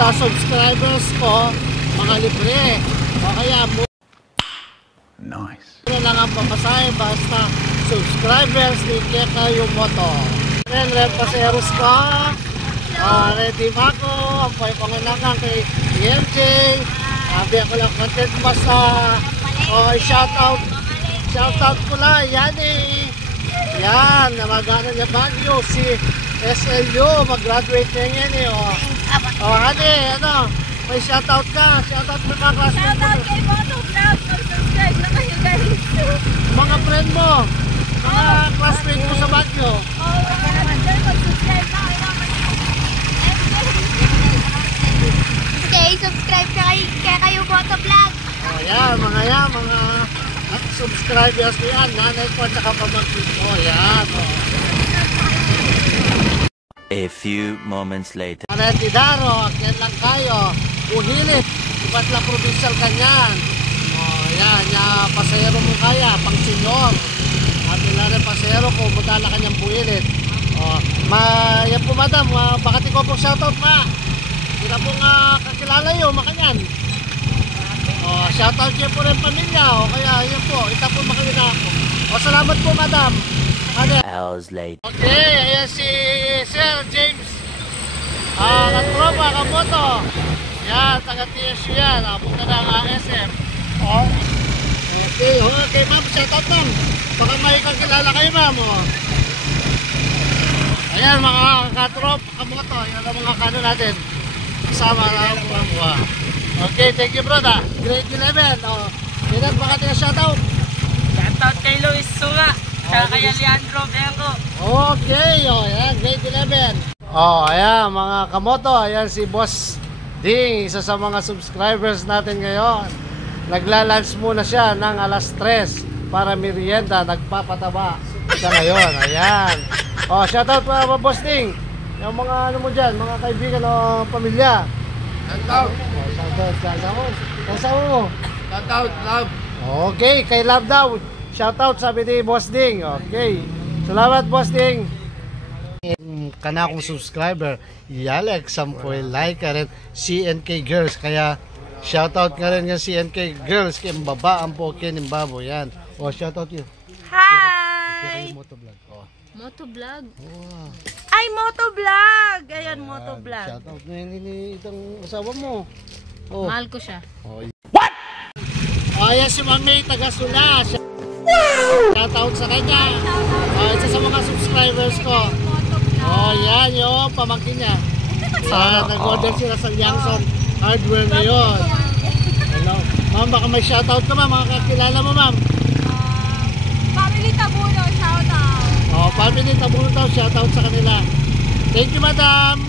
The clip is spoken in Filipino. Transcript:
basta subscribers ko, mga libre. O kaya nice. Ano lang ang papasahe, basta subscribers ni Kekayo Moto. Then, repaseros ko. Ready ba ako? Ang pangilangan kay EMJ. Sabi ako lang content basta. Shoutout ko lang. Yan eh. Yan, namagana niya Baguio. Si SLU, mag-graduate na yan eh. Hadi, ano? May shoutout ka. Shoutout mo mga classmates. Shoutout kay Moto Vlog. Mag-subscribe na kayo guys. Mga friend mo. Mga classmates mo sa Baguio. Baka naman dyan. Mag-subscribe na kayo. Okay, subscribe na kayo Moto Vlog. Yan, mga subscribers ko yan. Nanay ko at saka pamangkin ko. Yan, A few moments later. Tidaro, yan lang kayo. Uhilit. Iba't lang provincial kanyan. Yan, pasero mo kaya, pang senyor. At nila rin pasero ko, mutala kanyang buhilit. Yan po madam, bakit ikaw po shoutout ma? Hindi na po kakilala yun, makanyan. Shoutout siya po rin pamilya. Kaya yan po, ita po makalina ako. Salamat po madam. Hours later. Okay, ayan si Sir James. Katropa, kamoto. Yan, taga-TSU yan. Punta na ang ASM. Okay ma'am, shoutout ma'am. Baka may kakilala kayo ma'am. Ayan mga katropa, kamoto. Yan ang mga kano natin. Kasama lang po. Okay, thank you brother. Grade 11. Yan baka tina shoutout. Shoutout kay Luis Sunga. Tsaka kay Leandro Bengo. Okay, ayan, grade 11. Ayan mga kamoto. Ayan si Boss Ding, isa sa mga subscribers natin ngayon. Nagla-lunch muna siya ng alas 3 para merienda. Nagpapataba siya ngayon. Ayan. Shoutout pa Boss Ding. Yung mga ano mo dyan, mga kaibigan o pamilya. Shoutout. Kasama mo. Shoutout, love. Okay, kay Love daw. Shoutout sabi ni Boss Ding. Okay. Salamat Boss Ding. Kana akong subscriber. Yalek sampoy like ka rin CNK Girls. Kaya shoutout nga rin yung CNK Girls. Kaya mbaba ang po kinimbabo. Yan. Shoutout yun. Hi! Motovlog. Motovlog? Ay, Motovlog! Ayan, Motovlog. Shoutout na yun itong asawa mo. Mahal ko siya. What? Ayan si Mami Tagasula. Shoutout sa kanya. Isa sa mga subscribers ko. Yan yung pamangkin niya. Nag-order sila sa Liangson Hardware ngayon. Hello. Ma'am, baka may shoutout ka ma'am. Makakilala mo ma'am. Family Tabuno, shoutout. Family Tabuno daw, shoutout sa kanila. Thank you madam.